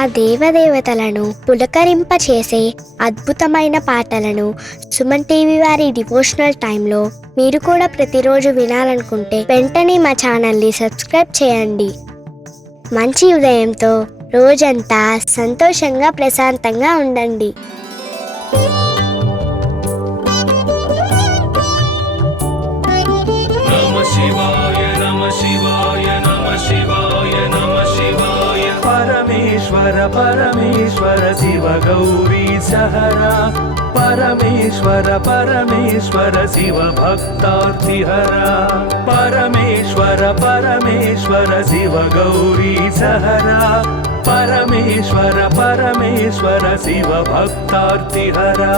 ఆ దేవదేవతలను పులకరింపచేసే అద్భుతమైన పాటలను సుమన్ టీవీ వారి డివోషనల్ టైంలో మీరు కూడా ప్రతిరోజు వినాలనుకుంటే వెంటనే మా ఛానల్ని సబ్స్క్రైబ్ చేయండి. మంచి ఉదయంతో రోజంతా సంతోషంగా ప్రశాంతంగా ఉండండి. परमेश्वर परमेश्वर शिव गौरी सहरा परमेश्वर परमेश्वर शिव भक्तार्तिहरा परमेश्वर परमेश्वर शिव गौरी सहरा परमेश्वर परमेश्वर शिव भक्तार्तिहरा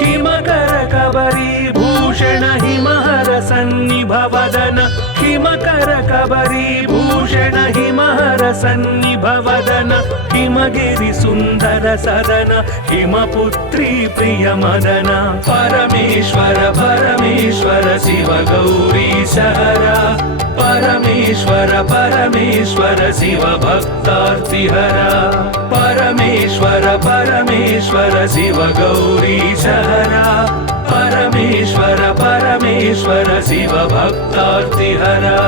हिमकर कबरी भूषण हिमहर सन्निभवदन हिमकर कबरी भूषण हिमहर सन्निभवदन हिमगिरि सुंदर सदन हिमपुत्री प्रिय मदन परमेश्वर परमेश्वर शिव गौरी सहरा परमेश्वर परमेश्वर शिव भक्तार्तिहरा परमेश्वर परमेश्वर शिव गौरी सहरा परमेश्वर परमेश्वर शिव भक्तार्तिहरा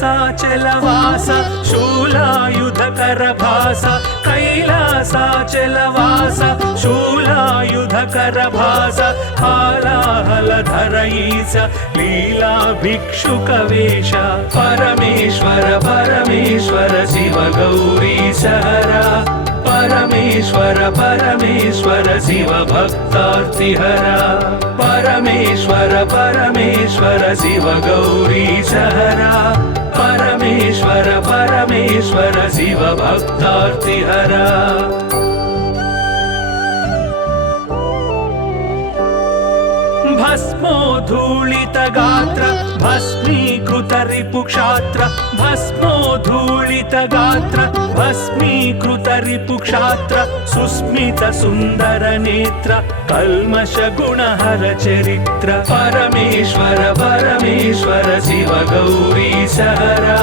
कैलासाचलवास शूलायुधकर भास कैलासाचलवास शूलायुधकर भास हालाहलधर ईश लीला भिक्षुकवेश परमेश्वर परमेश्वर शिव गौरी सहरा परमेश्वर परमेश्वर शिव भक्तार्तिहरा परमेश्वर परमेश्वर शिव गौरी सहरा परमेश्वर परमेश्वर शिव भक्तार्तिहरा भस्मोद्धूलित गात्र भस्मीकृत रिपुक्षात्र भस्मोद्धूलित गात्र भस्मीकृत रिपुक्षात्र सुस्मित सुंदर नेत्र कल्मष गुणहर चरित्र परमेश्वर परमेश्वर शिव गौरी सहरा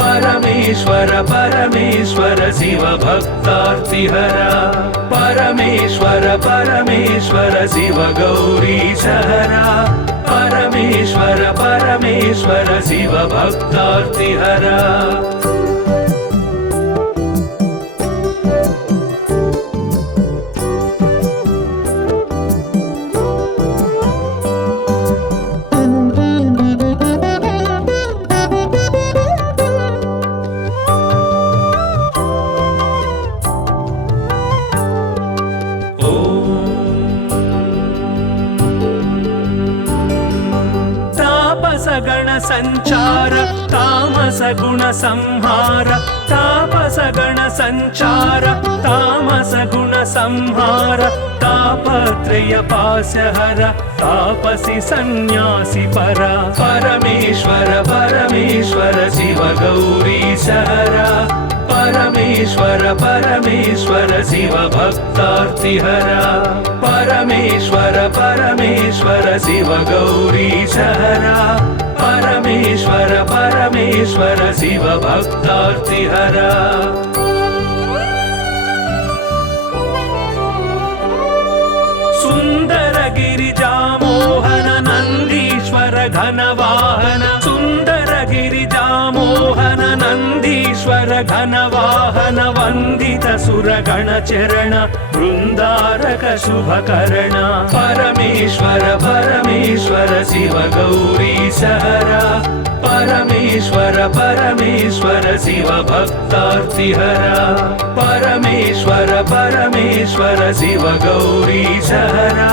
परमेश्वर परमेश्वर शिव भक्तार्तिहरा परमेश्वर परमेश्वर शिव गौरी सहरा परमेश्वर परमेश्वर शिव भक्तार्तिहरा गण संचार तामस गुण संहार तापस गण संचार तामस गुण संहार तापत्रय पाशहर तापसी सन्यासी परा परमेश्वर परमेश्वर शिव गौरी सहरा परमेश्वर परमेश्वर शिव भक्तार्तिहरा परमेश्वर परमेश्वर शिव गौरी सहरा परमेश्वर परमेश्वर शिव भक्तार्तिहरा सुंदर गिरिजा मोहन नंदीश्वर घनवाहन सुंदर गिरिजा मोहन नंदीश्वर घनवाहन वंदित सुरगण चरण वृंदारक शुभकर्ण परमेश्वर परमेश्वर शिव गौरी सहरा परमेश्वर परमेश्वर शिव भक्तार्तिहरा परमेश्वर परमेश्वर शिव गौरी सहरा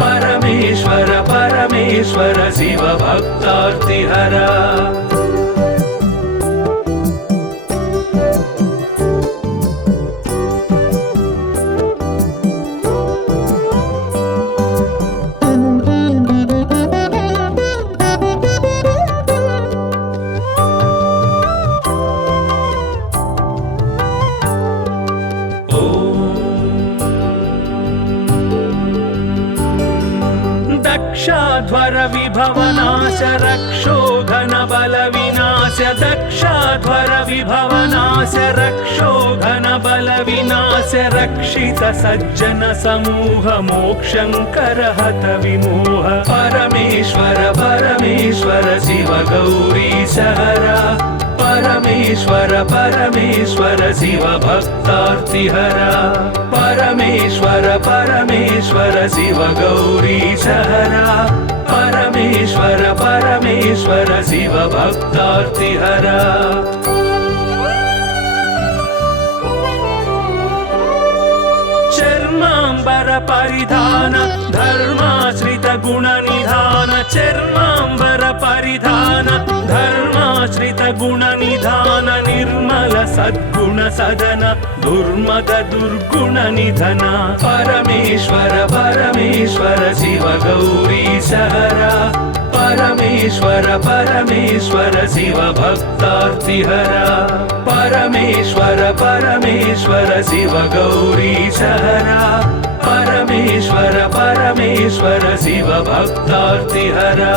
परमेश्वर परमेश्वर शिव भक्तार्तिहरा दक्षाध्वर विभवनाश रक्षोघन बल विनाश दक्षाध्वर विभवनाश रक्षोघन बल विनाश रक्षित सज्जन समूह मोक्षंकर हत विमोह परमेश्वर परमेश्वर शिव गौरी सहरा परमेश्वर परमेश्वर शिव भक्तार्तिहरा परमेश्वर परमेश्वर शिव गौरी सहरा परमेश्वर परमेश्वर शिव भक्तार्तिहरा चर्मांबर परिधान धर्माश्रित गुण निधान चर्मांबर परिधान धर्माश्रित गुण निधान निर्मल सद्गुण सदन दुर्मद दुर्गुण निधन परमेश्वर परमेश्वर शिव गौरी सहरा परमेश्वर परमेश्वर शिव भक्तार्तिहरा परमेश्वर परमेश्वर शिव गौरी सहरा परमेश्वर परमेश्वर शिव भक्तार्तिहरा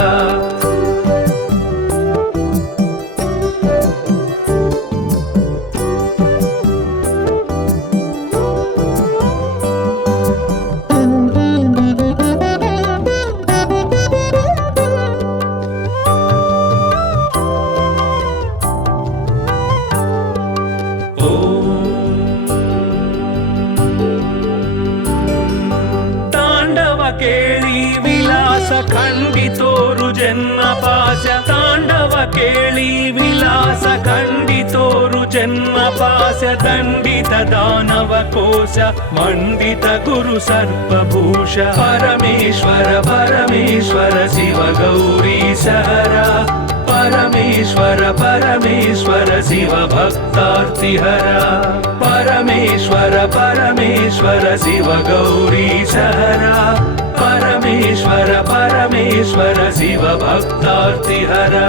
ಕೇಳಿ ವಿಲಾಸ ಖಂಡಿತೋರು ಜನ್ಮ ಪಾಶ ತಾಂಡವ ಕೇಳಿ ವಿಲಾಸ ಖಂಡಿತೋರು ಜನ್ಮ ಪಾಶ ದಂಡಿತ ದಾನವ ಕೋಶ ಮಂಡಿತ ಗುರು ಸರ್ಪಭೂಷ ಪರಮೇಶ್ವರ ಪರಮೇಶ್ವರ ಶಿವ ಗೌರಿ ಸಹರ परमेश्वर परमेश्वर शिव भक्तार्तिहरा परमेश्वर परमेश्वर शिव गौरी सहरा परमेश्वर परमेश्वर शिव भक्तार्तिहरा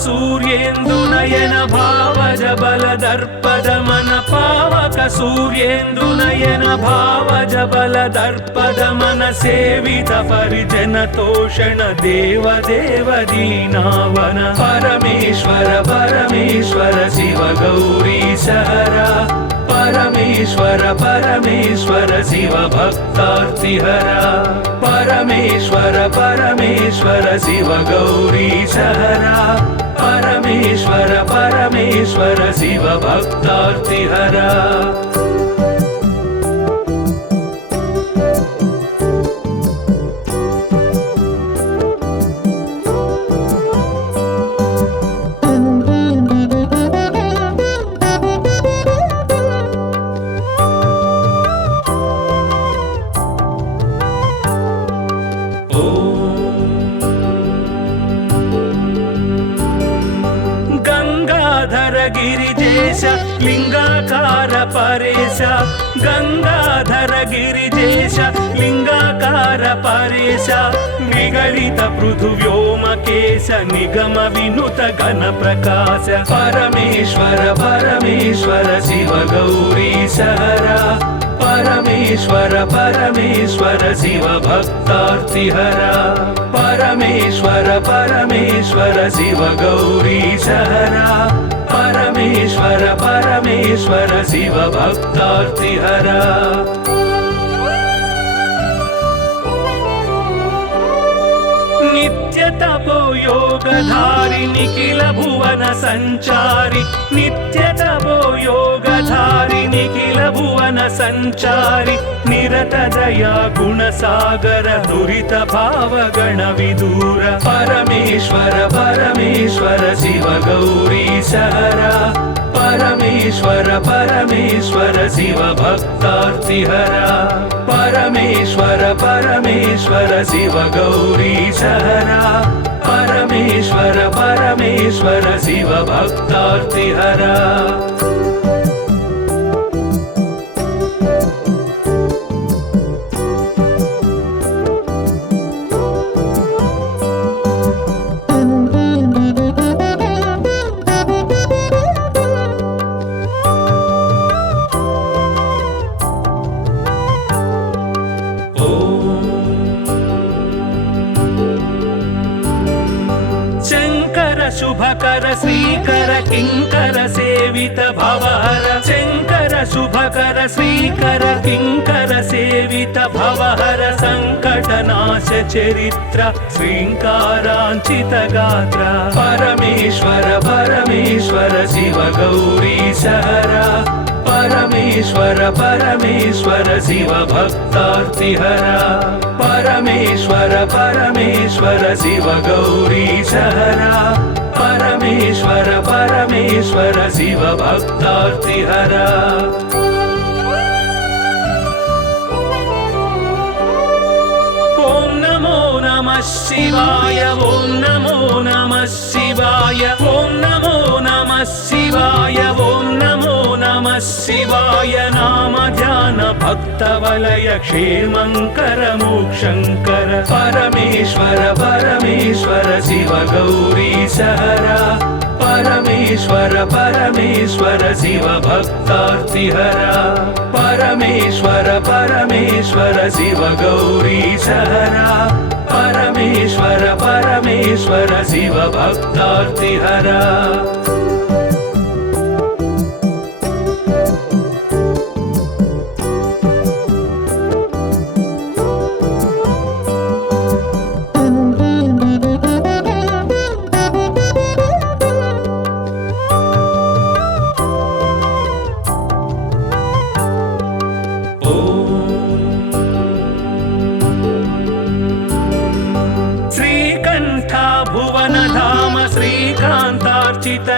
सूर्येन्दु नयन भावज बल दर्पद मन पावक सूर्येन्दु नयन भावज बल दर्पद मन सेवित परिजन तोषण देव देव दीनावन परमेश्वर परमेश्वर शिव गौरी सहरा परमेश्वर परमेश्वर शिव भक्तार्तिहरा परमेश्वर परमेश्वर शिव गौरी सहरा परमेश्वर परमेश्वर शिव भक्तार्तिहरा गिरिजेश लिंगाकार परेश गंगाधर गिरिजेश लिंगाकार परेश निगलित पृथु व्योमकेश निगम विनुत घन प्रकाश परमेश्वर परमेश्वर शिव गौरी सहरा परमेश्वर परमेश्वर शिव भक्तार्तिहरा परमेश्वर परमेश्वर शिव गौरी सहरा परमेश्वर परमेश्वर शिव भक्तार्तिहरा नित्य तपो योगधारि निखिल भुवन संचारि नित्य तपो योगधारि निखिल भुवन संचारि निरत दया गुण सागर दुरित भाव गण विदूर परमेश्वर परमेश्वर शिव गौरी सहरा परमेश्वर परमेश्वर शिव भक्तार्तिहरा परमेश्वर परमेश्वर शिव गौरी सहरा परमेश्वर परमेश्वर शिव भक्तार्तिहरा शुभकर श्रीकर किंकर सेवित भवहर शंकर शुभकर श्रीकर किंकर सेवित भवहर संकटनाश चरित्र श्रींकारांचित गात्र परमेश्वर परमेश्वर शिव गौरी सहरा परमेश्वर परमेश्वर शिव भक्तार्तिहरा परमेश्वर परमेश्वर शिव गौरी सहरा परमेश्वर परमेश्वर शिव भक्तार्तिहरा ओम नमो नमः शिवाय ओम नमो नमः शिवाय ओम नमो नमः शिवाय ओम नमो नमः शिवाय नाम ध्यान भक्त वलय क्षेमंकर मोक्षंकर परमेश्वर परमेश्वर शिव गौरी सहरा परमेश्वर परमेश्वर शिव भक्तार्तिहरा परमेश्वर परमेश्वर शिव गौरी सहरा परमेश्वर परमेश्वर शिव भक्तार्तिहरा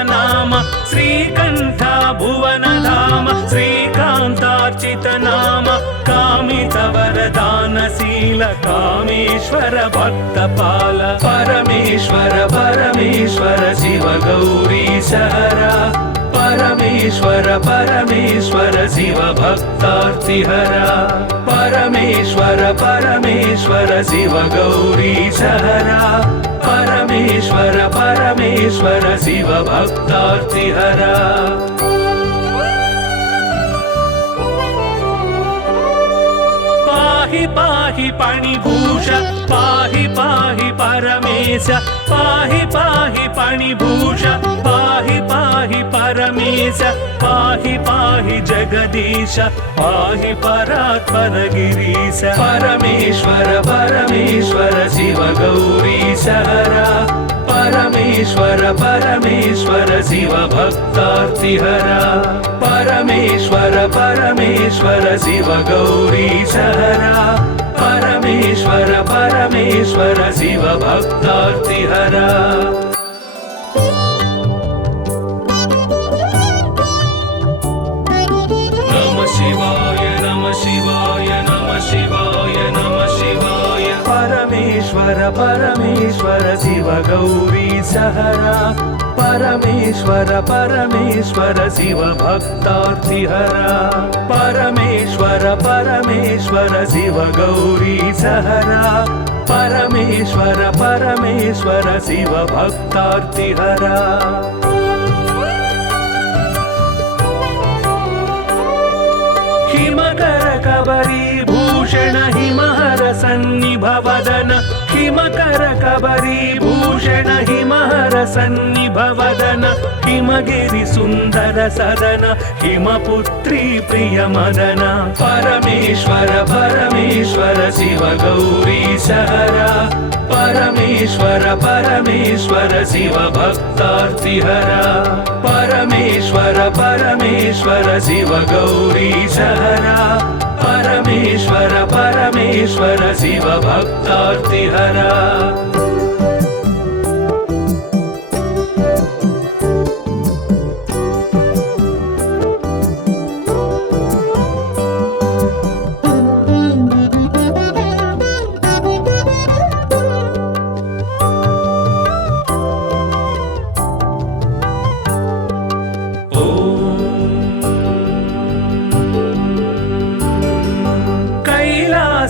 नाम श्रीकंठ भुवन धाम श्रीकांतार्चित नाम कामित वरदानशील कामेश्वर भक्तपाल परमेश्वर परमेश्वर शिव गौरी सहरा परमेश्वर परमेश्वर शिव भक्तार्तिहरा परमेश्वर परमेश्वर शिव गौरी सहरा परमेश्वर परमेश्वर शिव भक्तार्तिहरा पाहि पाहि पाणिभूष पाहि पाहि परमेश पाहि पाहि पाणिभूष पाहि पाहि परमेश पाहि पाहि जगदीश पाहि परात्पर गिरीश परमेश्वर परमेश्वर शिव गौरी सहरा परमेश्वर परमेश्वर शिव भक्तार्तिहरा परमेश्वर परमेश्वर शिव गौरी सहरा परमेश्वर परमेश्वर शिव भक्तार्तिहरा नमः शिवाय नमः शिवाय नमः शिवाय नमः शिवाय परमेश्वर परमेश्वर शिव गौरी सहरा परमेश्वर परमेश्वर शिव भक्तार्तिहरा परमेश्वर परमेश्वर शिव गौरी सहरा परमेश्वर परमेश्वर शिव भक्तार्तिहरा हिमकर कबरी भूषण हिमहर सन्निभ वदन हिमकर कबरी भूषण हिमहर सन्निभ वदन हिमगिरि सुंदर सदन हिमपुत्री प्रिय मदन परमेश्वर परमेश्वर शिव गौरी सहरा परमेश्वर परमेश्वर शिव भक्तार्तिहरा परमेश्वर परमेश्वर शिव गौरी सहरा परमेश्वर परमेश्वर शिव भक्तार्तिहरा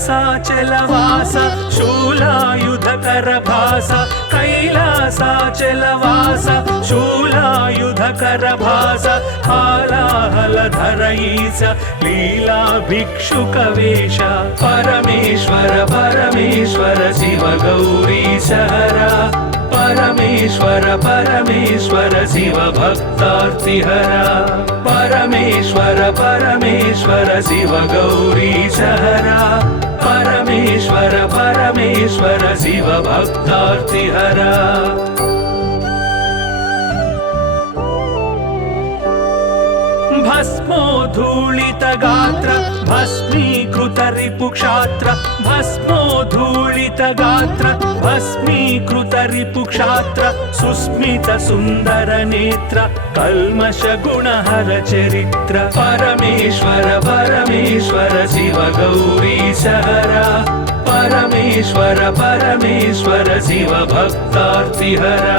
कैलासाचलवास शूलायुधकर भास कैलासाचलवास शूलायुधकर भास हालाहलधर ईश लीला भिक्षुक वेश परमेश्वर परमेश्वर शिव गौरी सहरा परमेश्वर परमेश्वर शिव भक्तार्तिहरा परमेश्वर परमेश्वर शिव गौरीशहरा परमेश्वर परमेश्वर शिव भक्तार्तिहरा भस्मोद्धूलित गात्र भस्मीकृत रिपुक्षात्र भस्मोद्धूलित गात्र भस्मीकृत रिपुक्षात्र सुस्मित सुन्दर नेत्र कल्मष गुणहर चरित्र परमेश्वर परमेश्वर शिव गौरीशहरा परमेश्वर परमेश्वर शिव भक्तार्तिहरा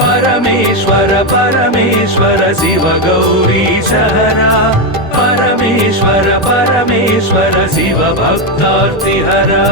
परमेश्वर परमेश्वर शिव गौरीशहरा परमेश्वर परमेश्वर शिव भक्तार्तिहरा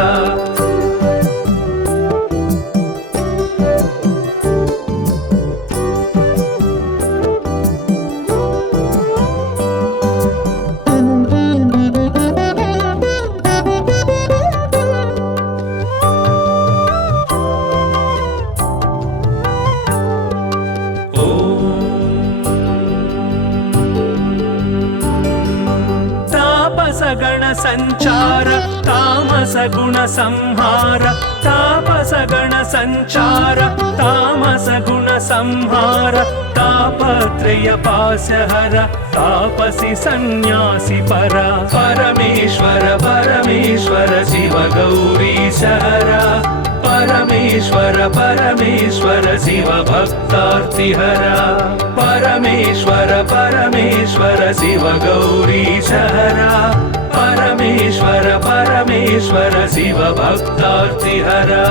गण संचार तामस गुण संहार तापस गण संचार तामस गुण संहार तापत्रय पाशहर तापसी सन्यासी परा परमेश्वर परमेश्वर शिव गौरीशहरा परमेश्वर परमेश्वर शिव भक्तार्तिहरा परमेश्वर परमेश्वर शिव गौरीशहरा परमेश्वर परमेश्वर शिव भक्तार्तिहरा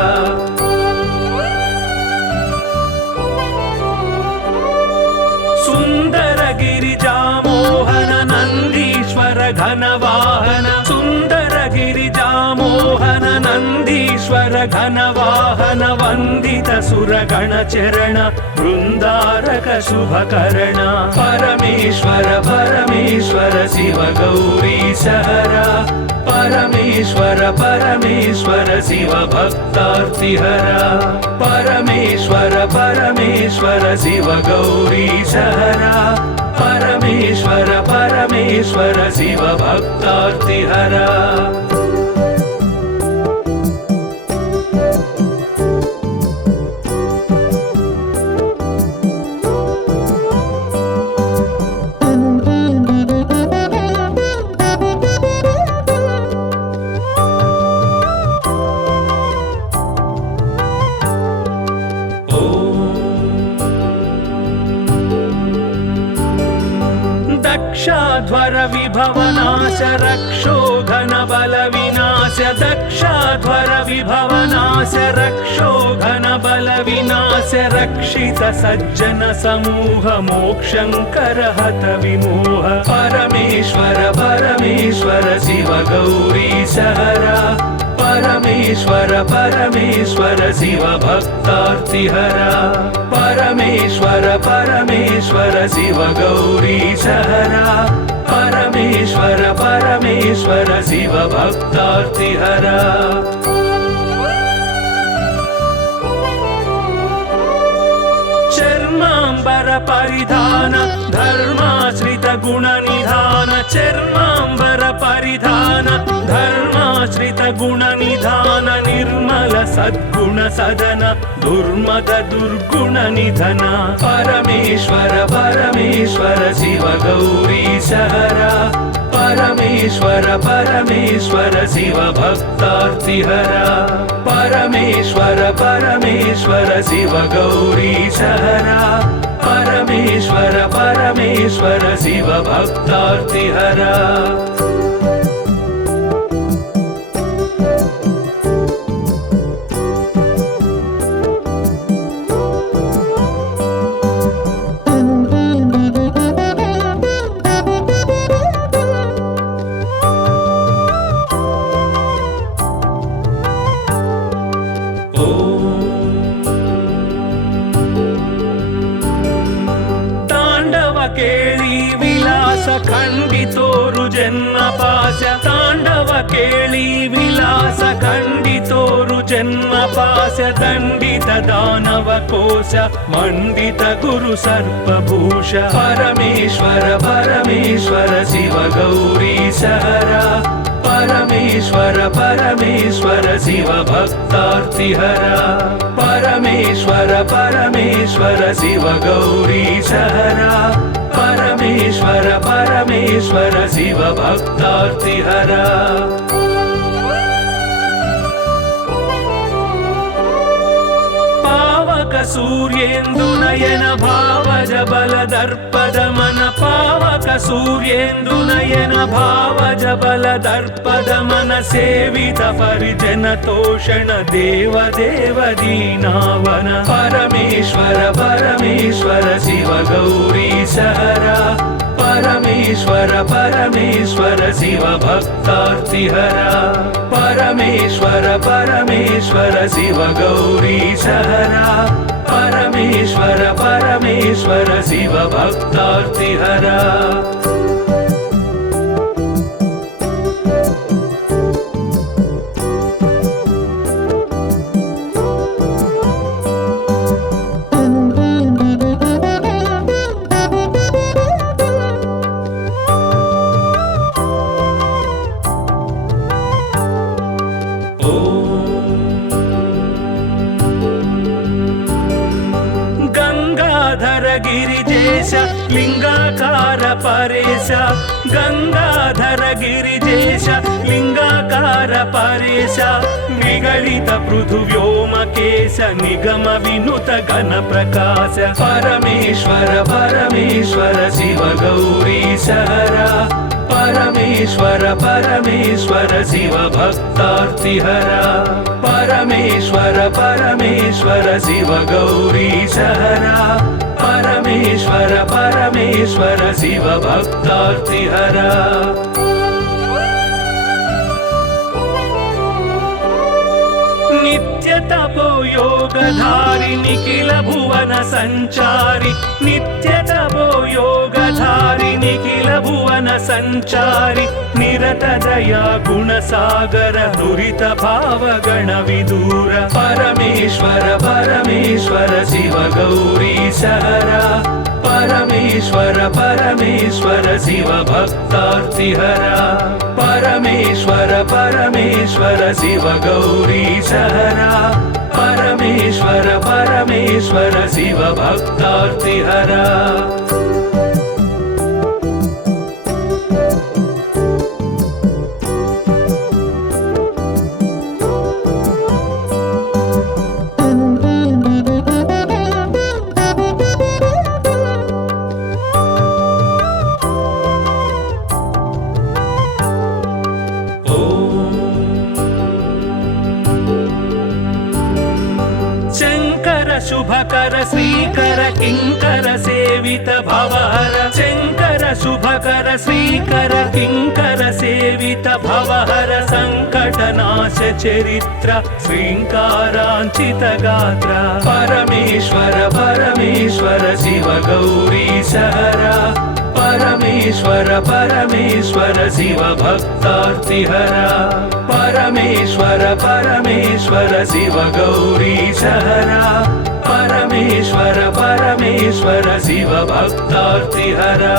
सुंदर गिरिजामोहन नंदीश्वर घनवाहन सुंदर गिरिजामोहन नंदीश्वर घनवाहन वंदित सुरगण चरण वृंदारक शुभकर्ण परमेश्वर परमेश्वर शिव गौरीशहरा परमेश्वर परमेश्वर शिव भक्तार्तिहरा परमेश्वर परमेश्वर शिव गौरीशहरा परमेश्वर परमेश्वर शिव भक्तार्तिहरा दक्षाध्वर विभवनाश रक्षोघन बल विनाश दक्षाध्वर विभवनाश रक्षोघन बल विनाश रक्षित सज्जन समूह मोक्षंकर हत विमोह परमेश्वर परमेश्वर शिव गौरीशहरा परमेश्वर परमेश्वर शिव भक्तार्तिहरा परमेश्वर परमेश्वर शिव गौरीशहरा परमेश्वर परमेश्वर शिव भक्तार्तिहरा चर्मांबर परिधान धर्माश्रित गुण निधान चर्मांबर परिधान धर्माश्रित गुण निधान निर्मल सद्गुण सदन दुर्मद दुर्गुण निधन परमेश्वर परमेश्वर शिव गौरीशहरा परमेश्वर परमेश्वर शिव भक्तार्तिहरा परमेश्वर परमेश्वर शिव गौरीशहरा परमेश्वर परमेश्वर शिव भक्तार्तिहरा केळी विलास खंडितोरु जन्म पाश तांडव केळी विलास विलास खण्डितोरु जन्मपाश दण्डित दानव कोश मण्डित गुरु सर्पभूष परमेश्वर परमेश्वर शिव गौरीश हरा परमेश्वर परमेश्वर शिव भक्तार्तिहरा परमेश्वर परमेश्वर शिव गौरीश हरा परमेश्वर परमेश्वर शिव भक्तार्तिहरा सूर्येन्दुनयन भावज बलदर्पदमन पावक सूर्येन्दुनयन भावज बलदर्पदमन सेवित परिजन तोषण देव देव दीनावन परमेश्वर परमेश्वर शिव गौरीश हरा परमेश्वर परमेश्वर शिव भक्तार्तिहरा परमेश्वर परमेश्वर शिव गौरीश हरा परमेश्वर परमेश्वर शिव भक्तार्तिहरा गिरिजेश लिंगाकार परेश गंगाधर गिरिजेश लिंगाकार परेश निगलित पृथुव्योमकेश निगम विनुत घन प्रकाश परमेश्वर परमेश्वर शिव गौरीश हरा परमेश्वर परमेश्वर शिव भक्तार्तिहरा परमेश्वर परमेश्वर शिव गौरीश हरा परमेश्वर परमेश्वर शिव भक्तार्तिहरा नित्य तपो योगधारि निखिल भुवन संचारि नित्य तपो योगधारि निखिल भुवन संचारि निरत दया गुण सागर दुरित भाव गण विदूर परमेश्वर परमेश्वर शिव गौरीश हरा परमेश्वर परमेश्वर शिव भक्तार्तिहरा परमेश्वर परमेश्वर शिव गौरीश हरा परमेश्वर परमेश्वर शिव भक्तार्तिहरा शुभकर श्रीकर किंकर सेवित भवहर शंकर शुभकर श्रीकर किंकर सेवित भवहर संकटनाश चरित्र श्रींकारांचित गात्र परमेश्वर परमेश्वर शिव गौरीश हरा परमेश्वर परमेश्वर शिव भक्तार्तिहरा परमेश्वर परमेश्वर शिव गौरीश हरा परमेश्वर परमेश्वर शिव भक्तार्तिहरा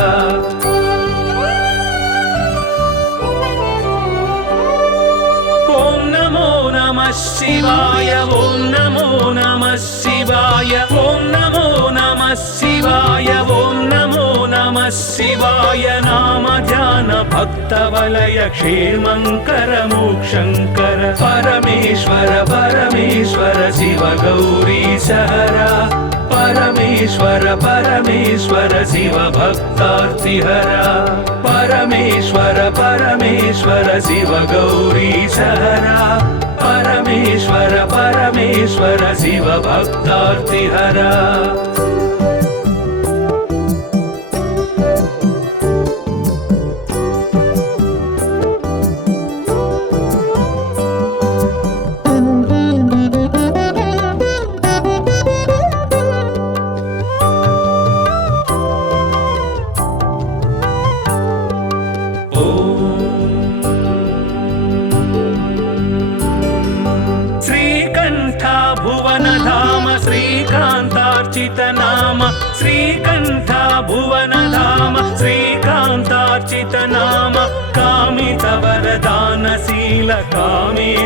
ओम नमो नमः शिवाय ओम नमो नमः शिवाय ओम नमो नमः शिवाय ओम नमो नमः शिवाय नाम ध्यान भक्त वलय क्षेमंकर मोक्षंकर परमेश्वर परमेश्वर शिव गौरीश हरा परमेश्वर परमेश्वर शिव भक्तार्तिहरा परमेश्वर परमेश्वर शिव गौरीश हरा परमेश्वर परमेश्वर शिव भक्तार्तिहरा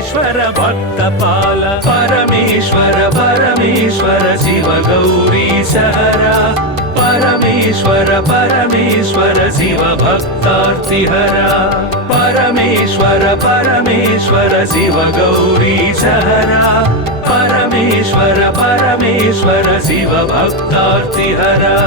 परमेश्वर भक्तपाल परमेश्वर परमेश्वर शिव गौरी सहरा परमेश्वर परमेश्वर शिव भक्तार्तिहरा परमेश्वर परमेश्वर शिव गौरी सहरा परमेश्वर परमेश्वर शिव भक्तार्तिहरा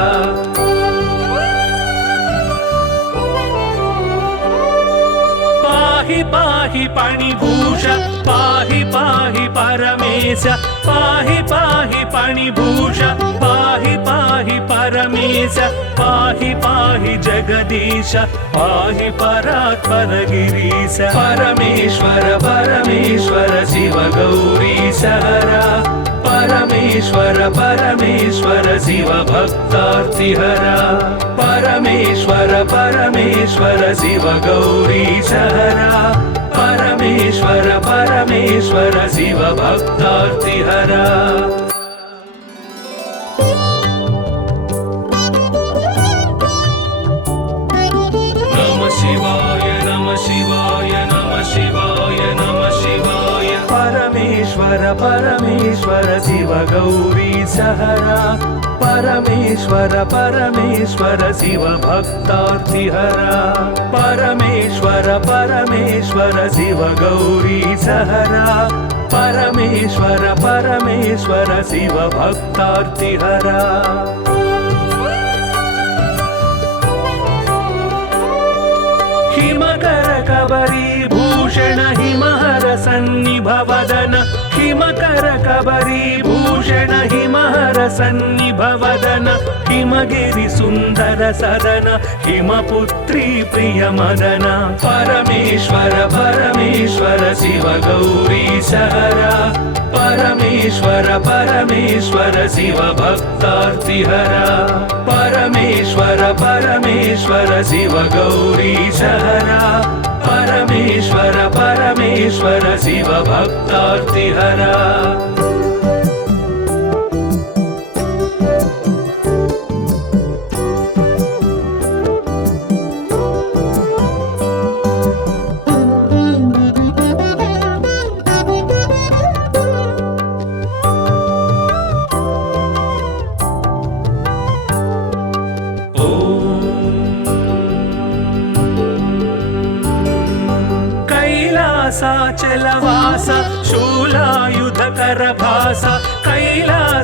पाहि पाहि पणिभूष पाहि पाहि परमेश पाहि पाहि पणिभूष पाहि पाहि परमेश पाहि पाहि जगदीश पाहि परात्पर गिरीश परमेश्वर परमेश्वर शिव गौरी सहरा परमेश्वर परमेश्वर शिव भक्तार्तिहरा परमेश्वर परमेश्वर शिव गौरी सहरा परमेश्वर परमेश्वर शिव भक्तार्तिहरा नमः शिवाय नमः शिवाय नमः शिवाय नमः शिवाय परमेश्वर परमेश्वर शिव गौरी सहरा परमेश्वर परमेश्वर शिव भक्तार्तिहरा परमेश्वर परमेश्वर शिव गौरी सहरा परमेश्वर परमेश्वर शिव भक्तार्तिहरा हिमकर कबरी भूषण हिमहर सन्निभवदन हिमकर कबरी भूषण हिमहर सन्निभवदन हिमगिरि सुन्दर सदन हिमपुत्री प्रिय मदन परमेश्वर परमेश्वर शिव गौरी सहरा परमेश्वर परमेश्वर शिव भक्तार्तिहरा परमेश्वर परमेश्वर शिव गौरी सहरा परमेश्वर परमेश्वर शिव भक्तार्तिहरा कैलासाचलवास शूलायुधकर भास कैलासाचलवास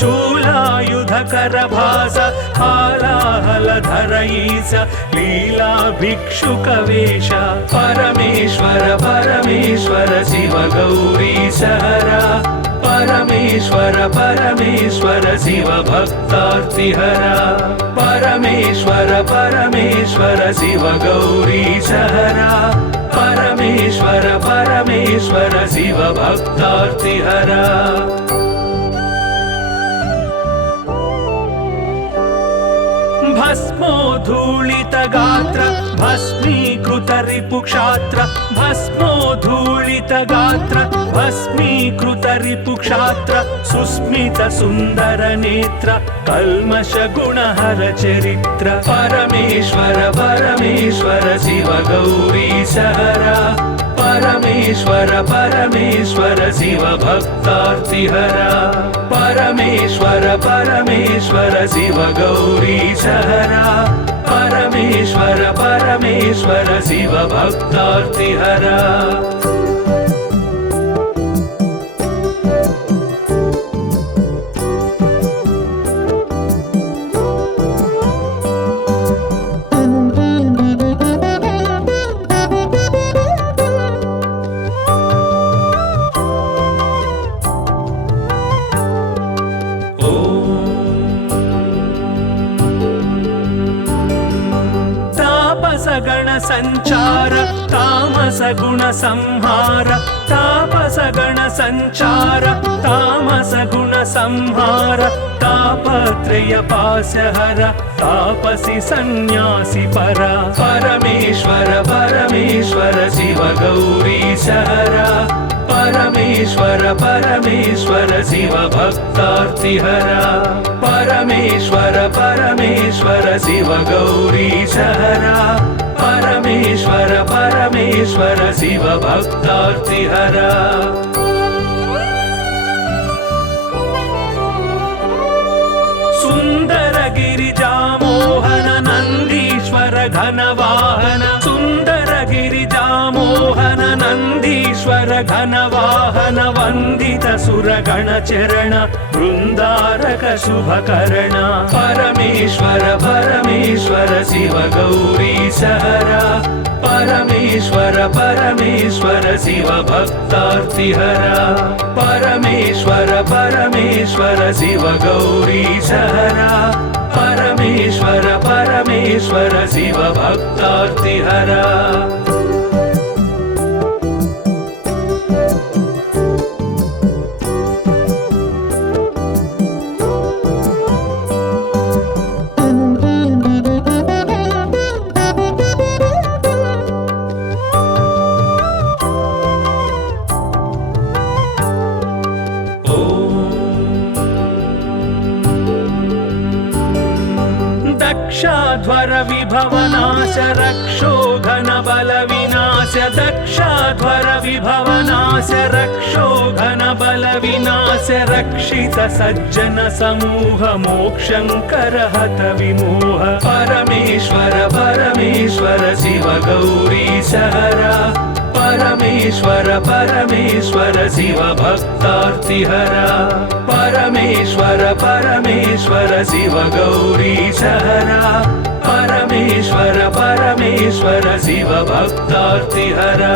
शूलायुधकर भास हालाहलधर ईश लीला भिक्षुकवेश परमेश्वर परमेश्वर शिव गौरी सहरा परमेश्वर परमेश्वर शिव भक्तार्तिहरा परमेश्वर परमेश्वर शिव गौरी सहरा परमेश्वर परमेश्वर शिव भक्तार्तिहरा भस्मोद्धूलित गात्र भस्मीकृत रिपुक्षात्र भस्मोद्धूलित गात्र भस्मीकृत रिपुक्षात्र सुस्मित सुन्दर नेत्र कल्मष गुणहर चरित्र परमेश्वर परमेश्वर शिव गौरी सहरा परमेश्वर परमेश्वर शिव भक्तार्तिहरा परमेश्वर परमेश्वर शिव गौरी सहरा परमेश्वर परमेश्वर शिव भक्तार्तिहरा गण संचार तामस गुण संहार तापस गण संचार तामस गुण संहार तापत्रय पाशहर तापसी सन्यासी परा परमेश्वर परमेश्वर शिव गौरी सहरा परमेश्वर परमेश्वर शिव भक्तार्तिहरा परमेश्वर परमेश्वर शिव गौरीशहरा परमेश्वर परमेश्वर शिव भक्तार्तिहरा सुंदर गिरिजामोहन नंदीश्वर घनवाहन सुंदर गिरिजामोहन नंदीश्वर घनवाहन वंदित सुरगण चरण वृंदारक शुभकरण परमेश्वर परमेश्वर शिव गौरीशहरा परमेश्वर परमेश्वर शिव भक्तार्तिहरा परमेश्वर परमेश्वर शिव गौरीशहरा परमेश्वर परमेश्वर शिव भक्तार्तिहरा दक्षाध्वर विभवनाश रक्षोघन बल विनाश दक्षाध्वर विभवनाश रक्षोघन बल विनाश रक्षित सज्जन समूह मोक्षंकर हत विमोह परमेश्वर परमेश्वर शिव गौरीशहरा परमेश्वर परमेश्वर शिव भक्तार्तिहरा परमेश्वर परमेश्वर शिव गौरीशहरा परमेश्वर परमेश्वर शिव भक्तार्तिहरा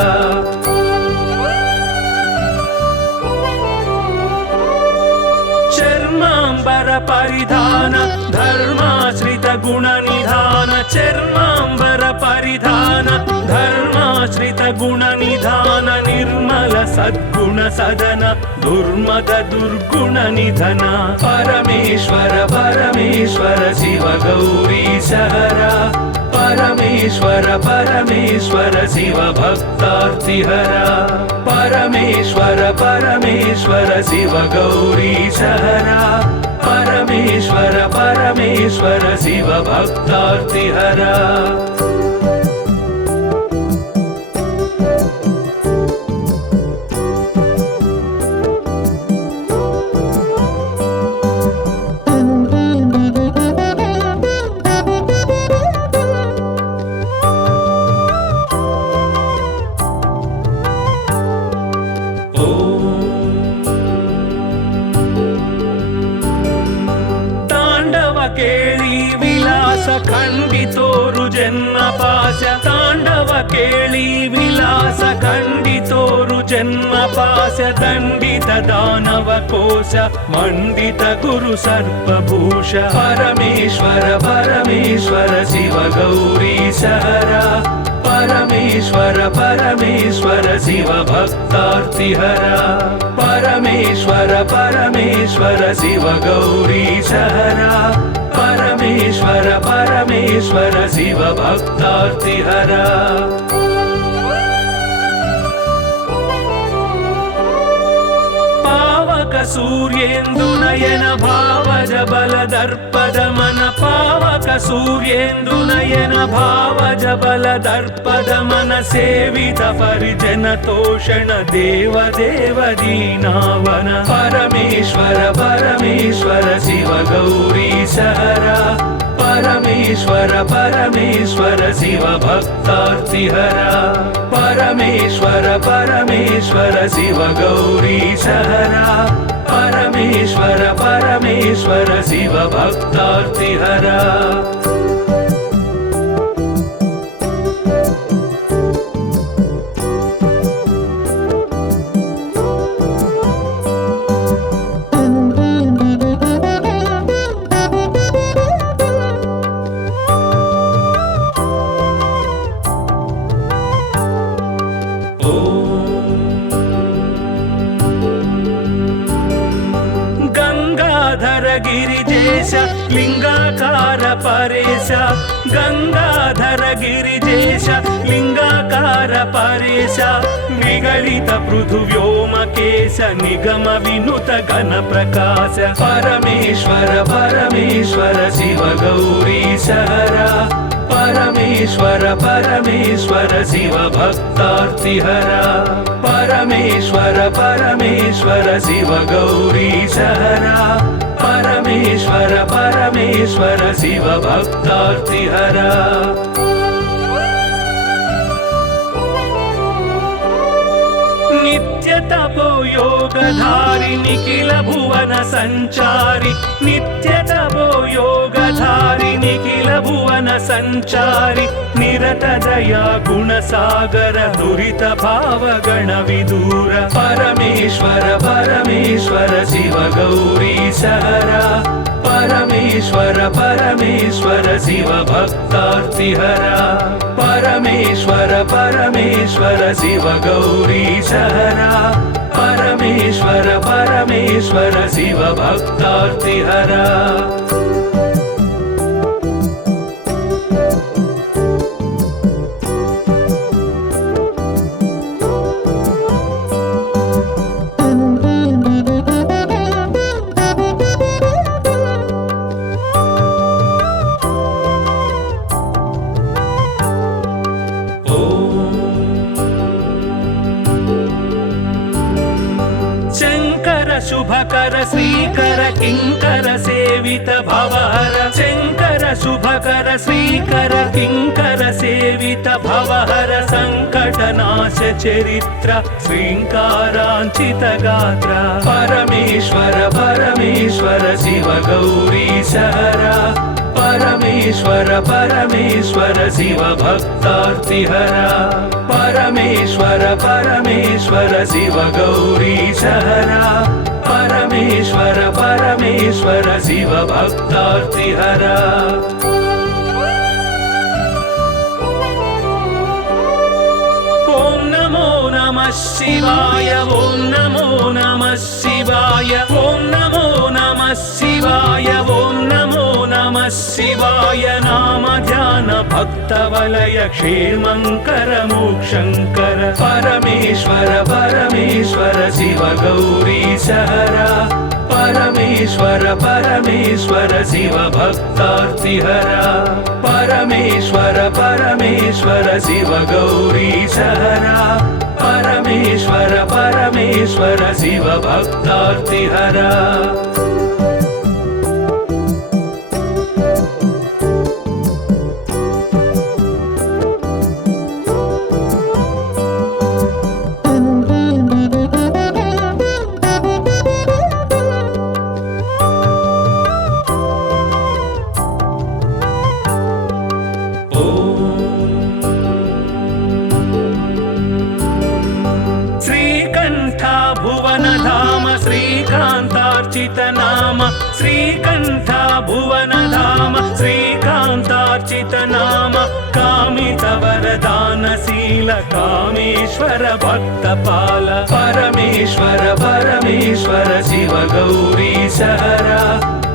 चर्मांबर परिधान धर्माश्रित गुण निधान चर्मांबर परिधान धर्माश्रित गुण निधान निर्मल सद्गुण सदन दुर्मद दुर्गुण निधन परमेश्वर परमेश्वर शिव गौरीशहरा परमेश्वर परमेश्वर शिव भक्तार्तिहरा परमेश्वर परमेश्वर शिव गौरीशहरा परमेश्वर परमेश्वर शिव भक्तार्तिहरा केळी विलास खंडितोरु जन्म पाश तांडव केळी विलास खंडितोरु जन्म पाश दंडित दानव कोश मंडित गुरु सर्पभूष परमेश्वर परमेश्वर शिव गौरीशहरा परमेश्वर परमेश्वर शिव भक्तार्तिहरा परमेश्वर परमेश्वर शिव गौरीशहरा परमेश्वर परमेश्वर शिव भक्तार्तिहरा पावक सूर्येन्दुनयन भावज बल दर्पद मन पावक सूर्येन्दुनयन भावज बल दर्पद मन सेवित परिजन तोषण देव देव दीनावन परमेश्वर परमेश्वर शिव गौरीशहरा परमेश्वर परमेश्वर शिव भक्तार्तिहरा परमेश्वर परमेश्वर शिव गौरीशहरा परमेश्वर परमेश्वर शिव भक्तार्तिहरा गिरिजेश लिंगाकार परेश गंगाधर गिरिजेश लिंगाकार परेश निगलित पृथुव्योमकेश निगम विनुत घन प्रकाश परमेश्वर परमेश्वर शिव गौरीश हरा परमेश्वर परमेश्वर शिव भक्तार्तिहरा परमेश्वर परमेश्वर शिव गौरीश हरा परमेश्वर परमेश्वर शिव भक्तार्तिहरा नित्य तपो योगधारि निखिल भुवन संचारि नित्य तपो योगधारि निखिल भुवन संचारि निरत दया गुण सागर दुरित भाव गण विदूर परमेश्वर परमेश्वर शिव गौरीश हरा परमेश्वर परमेश्वर शिव भक्तार्तिहरा परमेश्वर परमेश्वर शिव गौरीश हरा परमेश्वर परमेश्वर शिव भक्तार्तिहरा शुभकर श्रीकर किंकर सेवित भवहर शंकर शुभकर श्रीकर किंकर सेवित भवहर संकटनाश चरित्र श्रींकारांचित गात्र परमेश्वर परमेश्वर शिव गौरीश हरा परमेश्वर परमेश्वर शिव भक्तार्तिहरा परमेश्वर परमेश्वर शिव गौरीश हरा परमेश्वर परमेश्वर शिव भक्तार्तिहरा ओम नमो नमः शिवाय ओम नमो नमः शिवाय ओम नमो नमः शिवाय ओम नमो नमः शिवाय नाम ध्यान भक्त वलय क्षेमंकर मोक्षंकर परमेश्वर परमेश्वर शिव गौरीश हरा परमेश्वर परमेश्वर शिव भक्तार्तिहरा परमेश्वर परमेश्वर शिव गौरीश हरा परमेश्वर परमेश्वर शिव भक्तार्तिहरा श्रीकांतार्चित नाम श्रीकंठ भुवन धाम श्रीकांतार्चित नाम कामित वरदानशील कामेश्वर भक्तपाल परमेश्वर परमेश्वर शिव गौरीश हरा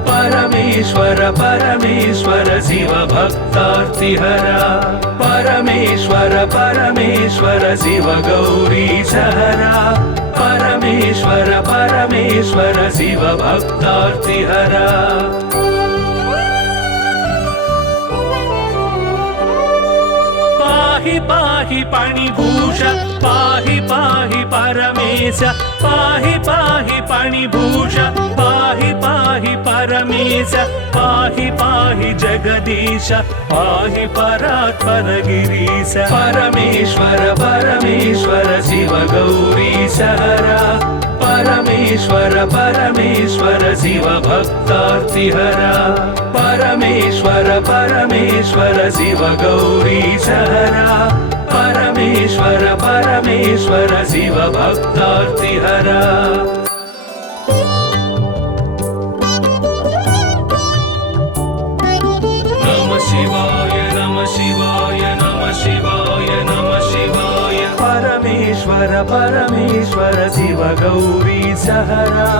परमेश्वर परमेश्वर शिव भक्तार्तिहरा परमेश्वर परमेश्वर शिव गौरीश हरा परमेश्वर परमेश्वर शिव भक्तार्तिहरा पाहि पाहि पाणिभूष पाहि पाहि परमेश पाहि पाहि पाणिभूष पाहि पाहि परमेश पाहि पाहि जगदीश पाहि परात्पर गिरीश परमेश्वर परमेश्वर शिव गौरीश हरा परमेश्वर परमेश्वर शिव भक्तार्तिहरा परमेश्वर परमेश्वर शिव गौरीश हरा परमेश्वर परमेश्वर शिव भक्तार्तिहरा नमः शिवाय नमः शिवाय नमः शिवाय नमः शिवाय परमेश्वर परमेश्वर शिव गौरीश हरा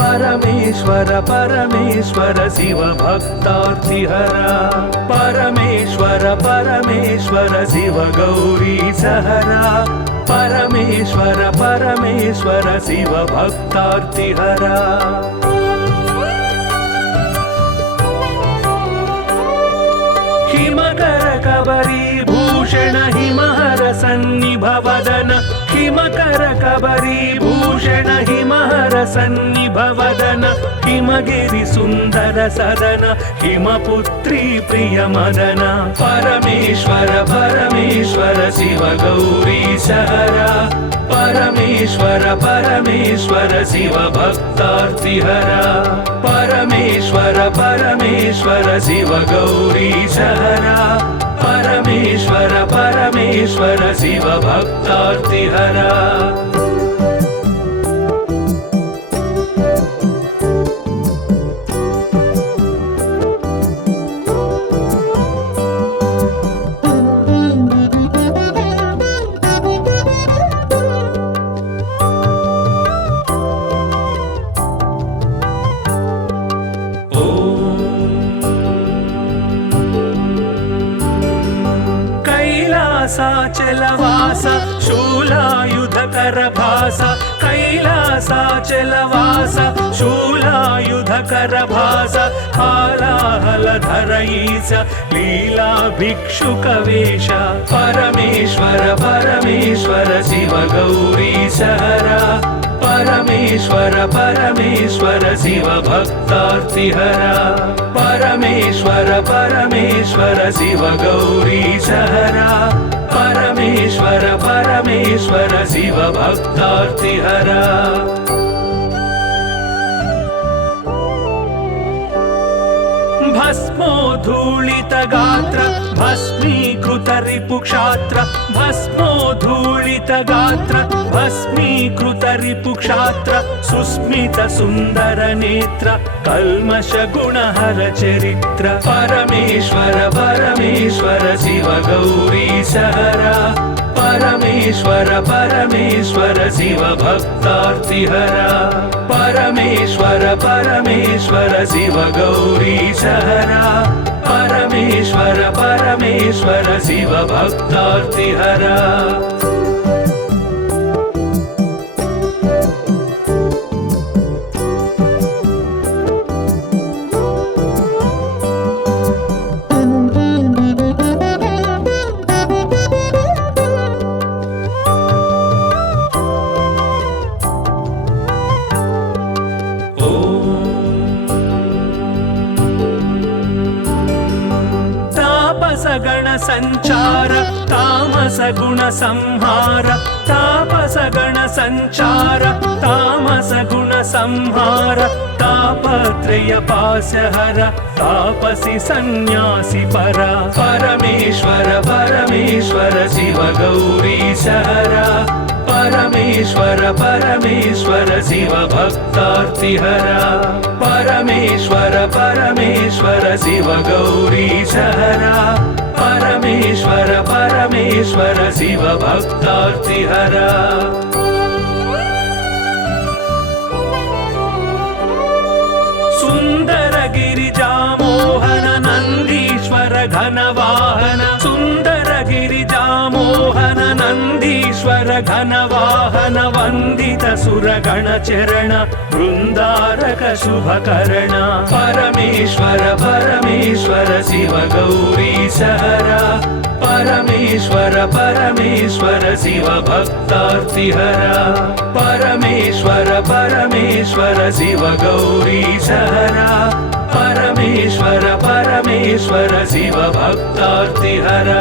परमेश्वर परमेश्वर शिव भक्तार्तिहरा परमेश्वर परमेश्वर शिव गौरी सहरा परमेश्वर परमेश्वर शिव भक्तार्तिहरा हिमकर कबरी भूषण हिमहर सन्निभवदन हिमकर कबरी भूषण हिमहर सन्निभवदन हिमगिरि सुन्दर सदन हिमपुत्री प्रिय मदन परमेश्वर परमेश्वर शिव गौरी सहरा परमेश्वर परमेश्वर शिव भक्तार्तिहरा परमेश्वर परमेश्वर शिव गौरी सहरा परमेश्वर परमेश्वर शिव भक्तार्तिहरा कैलासाचलवास शूलायुधकर भास कैलासाचलवास शूलायुधकर भास हालाहलधर ईश लीला भिक्षुकवेश परमेश्वर परमेश्वर शिव गौरी सहरा परमेश्वर परमेश्वर शिव भक्तार्तिहरा परमेश्वर परमेश्वर शिव गौरी सहरा परमेश्वर परमेश्वर शिव भक्तार्तिहरा भस्मोद्धूलित गात्र भस्मीकृत रिपुक्षात्र भस्मोद्धूलित गात्र भस्मीकृत रिपुक्षात्र सुस्मित सुन्दर नेत्र कल्मष गुणहर चरित्र परमेश्वर परमेश्वर शिव गौरी सहरा परमेश्वर परमेश्वर शिव भक्तार्तिहरा परमेश्वर परमेश्वर शिव गौरी सहरा परमेश्वर परमेश्वर शिव भक्तार्तिहरा गण संचार तामस गुण संहार तापस गण संचार तामस गुण संहार तापत्रय पाशहर तापसी सन्यासी परा परमेश्वर परमेश्वर शिव गौरी सहरा परमेश्वर परमेश्वर शिव भक्तार्तिहरा परमेश्वर परमेश्वर शिव गौरी सहरा परमेश्वर परमेश्वर शिव भक्तार्तिहरा सुंदर गिरिजा मोहन नंदीश्वर घनवाहन सुंदर गिरिजा मोहन नंदीश्वर घनवाहन वंदित सुरगण चरण वृंदारक शुभकर्ण परमेश्वर परमेश्वर शिव गौरी सहरा परमेश्वर परमेश्वर शिव भक्तार्तिहरा परमेश्वर परमेश्वर शिव गौरी सहरा परमेश्वर परमेश्वर शिव भक्तार्तिहरा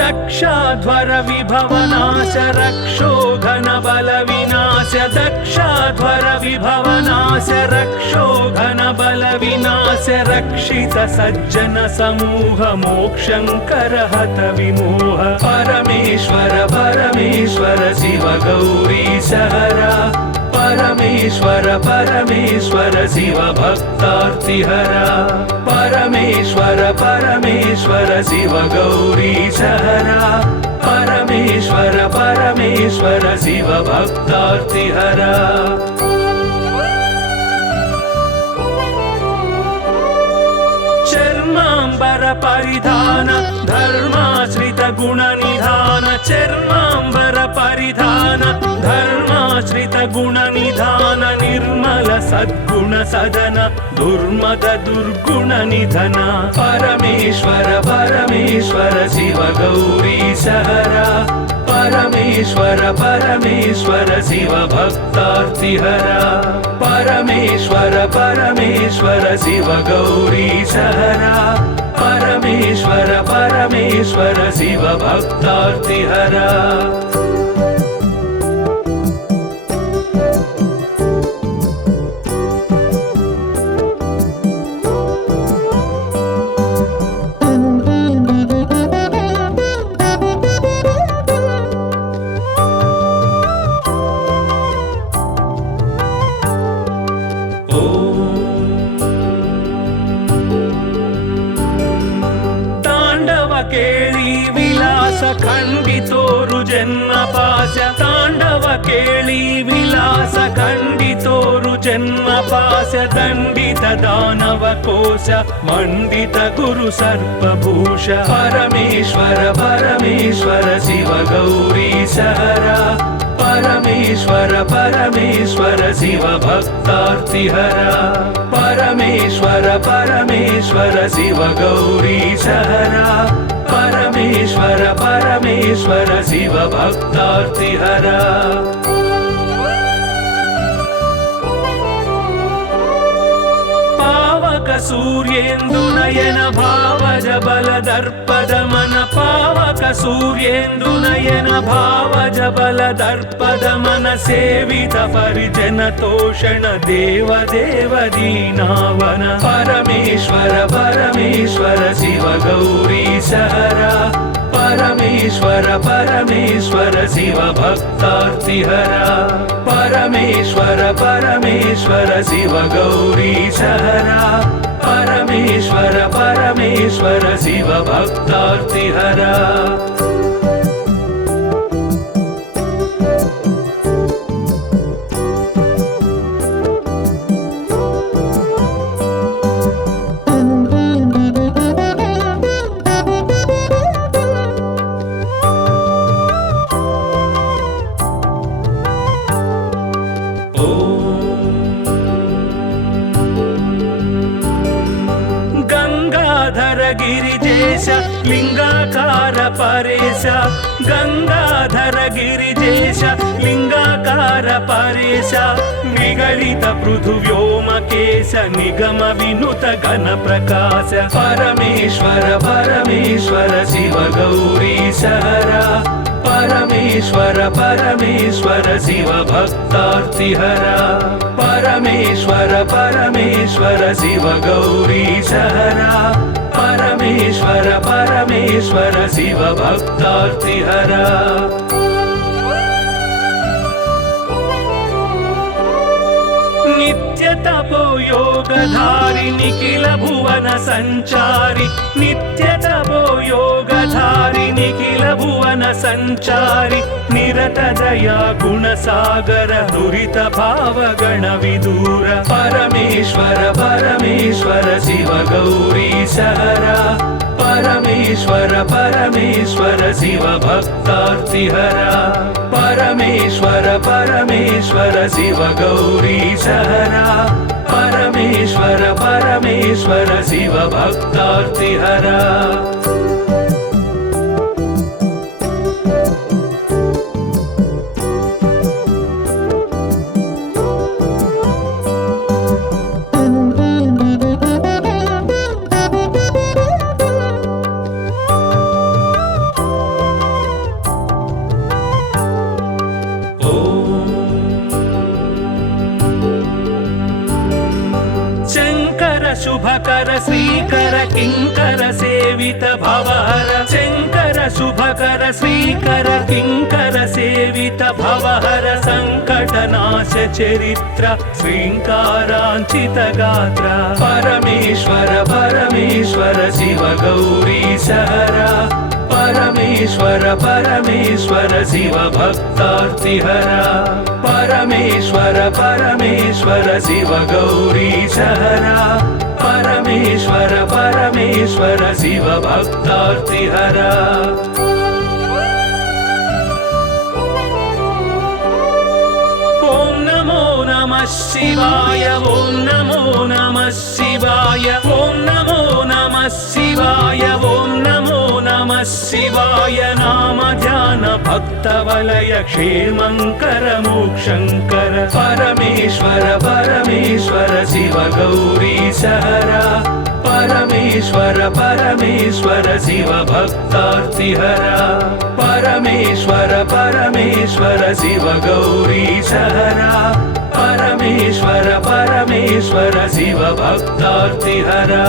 दक्षाध्वर विभवनाश रक्षो घन बल विनाश दक्ष रक्षाध्वर विभवनास्य रक्षोघन बल विनास्य रक्षित सज्जन समूह मोक्षंकर हत विमोह परमेश्वर परमेश्वर शिव गौरी सहरा परमेश्वर परमेश्वर शिव भक्तार्तिहरा परमेश्वर परमेश्वर शिव गौरी सहरा परमेश्वर परमेश्वर शिव भक्तार्तिहरा चर्मांबर परिधान धर्माश्रित गुण निधान चर्मांबर परिधान धर्माश्रित गुण निधान निर्मल सद्गुण सदन दुर्मद दुर्गुण निधन परमेश्वर परमेश्वर शिव गौरी सहरा परमेश्वर परमेश्वर शिव भक्तार्तिहरा परमेश्वर परमेश्वर शिव गौरी सहरा परमेश्वर परमेश्वर शिव भक्तार्तिहरा केळी विलास खंडितोरु जन्म पास्य तांडव केळी विलास खंडितोरु जन्म पास्य दंडित दानव कोश मंडित गुरु सर्पभूष परमेश्वर परमेश्वर शिव गौरी सहरा परमेश्वर परमेश्वर शिव भक्तार्तिहरा परमेश्वर परमेश्वर शिव गौरी सहरा परमेश्वर परमेश्वर शिव भक्तार्तिहरा सूर्येन्दुनयन भावज बल दर्पद मन पावक सूर्येन्दुनयन भावज बल दर्पद मन सेवित परिजन तोषण देव देव दीनावन परमेश्वर परमेश्वर शिव गौरी सहरा परमेश्वर परमेश्वर शिव भक्तार्तिहरा परमेश्वर परमेश्वर शिव गौरी सहरा परमेश्वर परमेश्वर शिव भक्तार्तिहरा गिरिजेश लिंगाकार परेश गंगाधर गिरिजेश लिंगाकार परेश निगलित पृथुव्योमकेश निगम विनुत घन प्रकाश परमेश्वर परमेश्वर शिव गौरी सहरा परमेश्वर परमेश्वर शिव भक्तार्तिहरा परमेश्वर परमेश्वर शिव गौरी सहरा परमेश्वर परमेश्वर शिव भक्तार्तिहरा नित्य तपो योगधारि निखिल भुवन संचारि नित्य तपो योगधारि निखिल भुवन संचारि निरत दया गुण सागर दुरित भाव गण विदूर परमेश्वर परमेश्वर शिव गौरी सहरा परमेश्वर परमेश्वर शिव भक्तार्तिहरा परमेश्वर परमेश्वर शिव गौरी सहरा परमेश्वर परमेश्वर शिव भक्तार्तिहरा श्रीकर किङ्कर सेवित भवहर शङ्कर शुभकर श्रीकर किङ्कर सेवित भवहर सङ्कटनाश चरित्र श्रीङ्काराञ्चित गात्र परमेश्वर परमेश्वर शिव गौरी सहरा परमेश्वर परमेश्वर शिव भक्तार्तिहरा परमेश्वर परमेश्वर शिव गौरी सहरा परमेश्वर परमेश्वर शिव भक्तार्तिहरा ॐ नमो नमः शिवाय ॐ नमो नमः शिवाय ॐ नमो नमः शिवाय ॐ नमो नमः शिवाय नाम ध्यान भक्तवलय क्षेमङ्कर मोक्षङ्कर परमेश्वर परमेश्वर शिव गौरी सहरा परमेश्वर परमेश्वर शिव भक्तार्तिहरा परमेश्वर परमेश्वर शिव गौरी सहरा परमेश्वर परमेश्वर शिव भक्तार्तिहरा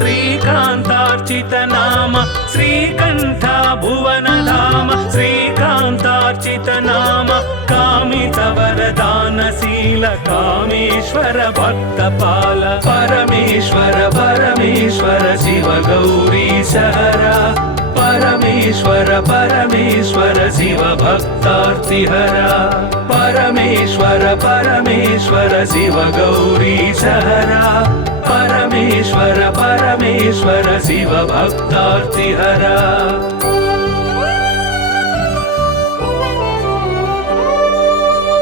श्रीकान्तार्चित नाम श्रीकण्ठ भुवन धाम श्रीकान्तार्चित नाम कामित वरदानशील कामेश्वर भक्तपाल परमेश्वर परमेश्वर शिव गौरी सहरा परमेश्वर परमेश्वर शिव भक्तार्तिहरा परमेश्वर परमेश्वर शिव गौरी सहरा परमेश्वर परमेश्वर शिव भक्तार्तिहरा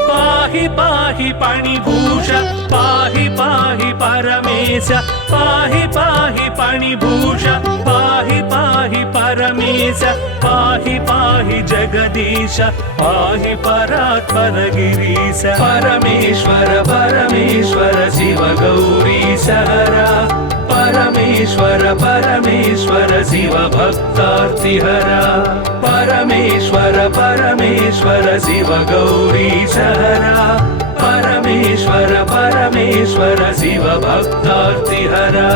पाहि पाहि पणिभूष पाहि पाहि परमेश पाहि पाहि पणिभूष पाहि पाहि परमेश पाहि पाहि जगदीश पाहि परात्पर गिरीश परमेश्वर परमेश्वर शिव गौरी सहरा परमेश्वर परमेश्वर शिव भक्तार्तिहरा परमेश्वर परमेश्वर शिव गौरी सहरा परमेश्वर परमेश्वर शिव भक्तार्तिहरा